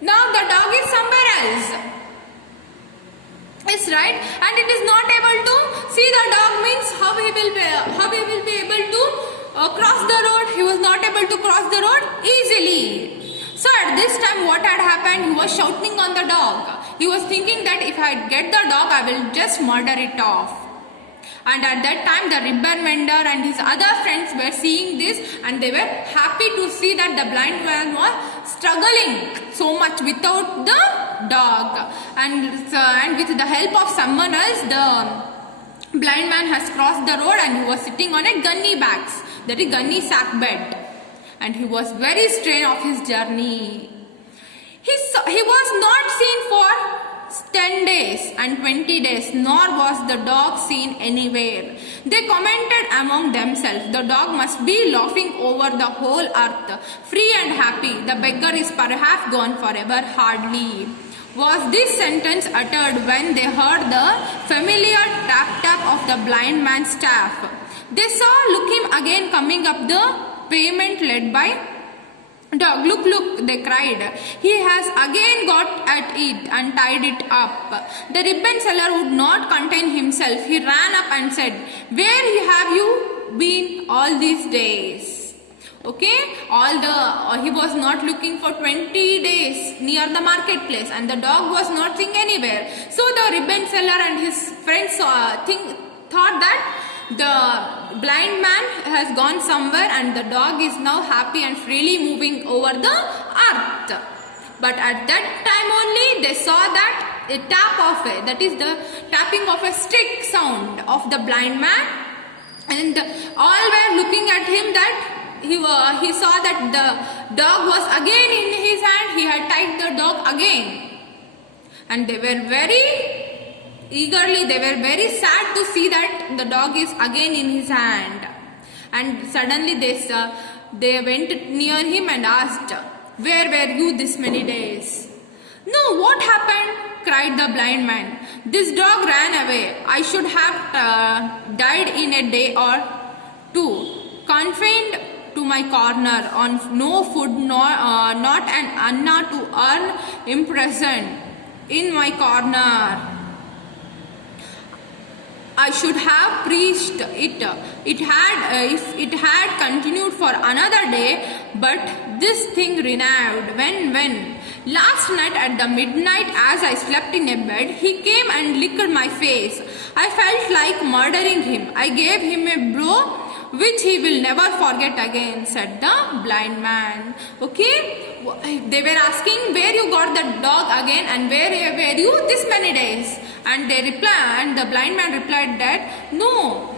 Now the dog is somewhere else. Yes, right? And it is not able to see the dog, means how he will be able to cross the road. He was not able to cross the road easily. So at this time what had happened, he was shouting on the dog. He was thinking that if I get the dog, I will just murder it off. And at that time the ribbon vendor and his other friends were seeing this, and they were happy to see that the blind man was struggling so much without the dog. And with the help of someone else, the blind man has crossed the road, and he was sitting on a gunny bags, that is gunny sack bed. And he was very strained of his journey. He was not seen for 10 days and 20 days, nor was the dog seen anywhere. They commented among themselves, the dog must be laughing over the whole earth, free and happy. The beggar is perhaps gone forever, hardly. Was this sentence uttered when they heard the familiar tap-tap of the blind man's staff. They saw him again coming up the pavement led by dog. Look, look, they cried. He has again got at it and tied it up. The ribbon seller would not contain himself. He ran up and said, where have you been all these days? Okay, he was not looking for 20 days near the marketplace, and the dog was not seen anywhere. So the ribbon seller and his friends thought that the blind man has gone somewhere and the dog is now happy and freely moving over the earth. But at that time only they saw that a tap of it, that is the tapping of a stick sound of the blind man, and all were looking at him that he saw that the dog was again in his hand. He had tied the dog again, and they were very eagerly, they were very sad to see that the dog is again in his hand. And suddenly they went near him and asked, where were you this many days? No, what happened? Cried the blind man. This dog ran away. I should have died in a day or two, confined to my corner on no food, not an anna to earn, imprisoned in my corner. I should have preached it. If it had continued for another day, but this thing renewed. When last night at the midnight, as I slept in a bed, he came and licked my face. I felt like murdering him. I gave him a blow which he will never forget again, said the blind man. Okay, they were asking where you got the dog again and where were you this many days? And they replied, and the blind man replied that no,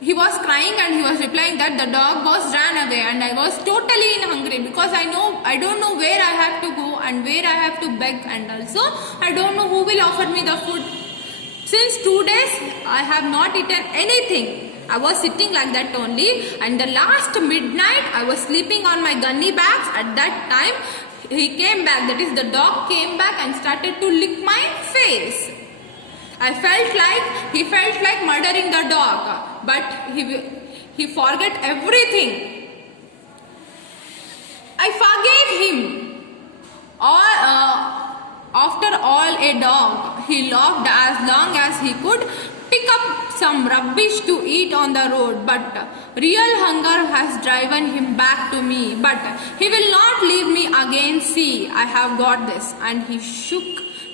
he was crying and he was replying that the dog was ran away and I was totally hungry because I don't know where I have to go and where I have to beg, and also I don't know who will offer me the food. Since 2 days I have not eaten anything. I was sitting like that only, and the last midnight I was sleeping on my gunny bags. At that time he came back, that is the dog came back and started to lick my face. He felt like murdering the dog, but he forgot everything. I forgave him. After all, a dog. He laughed as long as he could, pick up some rubbish to eat on the road, but real hunger has driven him back to me. But he will not leave me again. See, I have got this. And he shook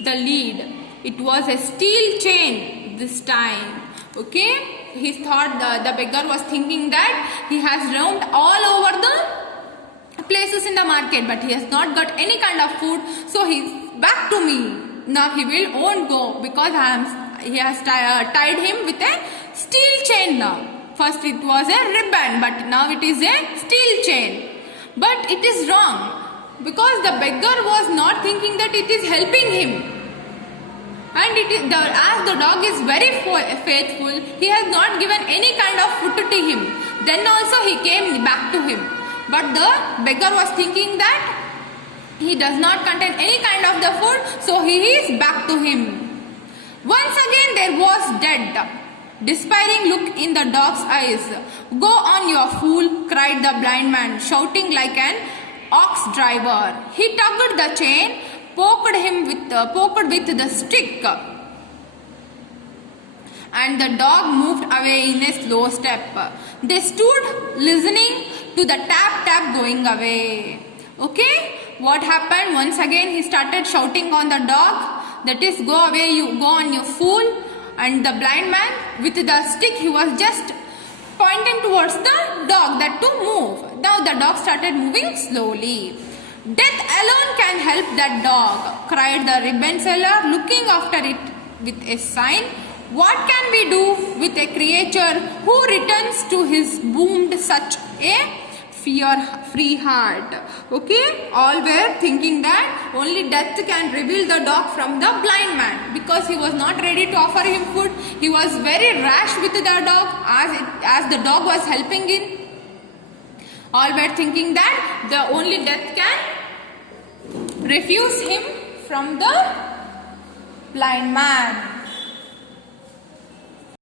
the lead. It was a steel chain this time. Okay, he thought the beggar was thinking that he has roamed all over the places in the market, but he has not got any kind of food, so he's back to me. Now he won't go because he has tied him with a steel chain now. First it was a ribbon, but now it is a steel chain. But it is wrong, because the beggar was not thinking that it is helping him. And as the dog is very faithful, he has not given any kind of food to him. Then also he came back to him. But the beggar was thinking that he does not contain any kind of the food, so he is back to him. Once again there was dead, despairing look in the dog's eyes. Go on, you fool, cried the blind man, shouting like an ox driver. He tugged the chain, poked with the stick, and the dog moved away in a slow step. They stood listening to the tap tap going away. Okay, what happened? Once again he started shouting on the dog, that is, go away, you go on, you fool. And the blind man with the stick, he was just pointing towards the dog that to move. Now the dog started moving slowly. Death alone can help that dog, cried the ribbon seller, looking after it with a sign. What can we do with a creature who returns to his boomed such a fear-free heart? Okay, all were thinking that only death can reveal the dog from the blind man, because he was not ready to offer him food. He was very rash with the dog as the dog was helping him. All were thinking that the only death can refuse him from the blind man.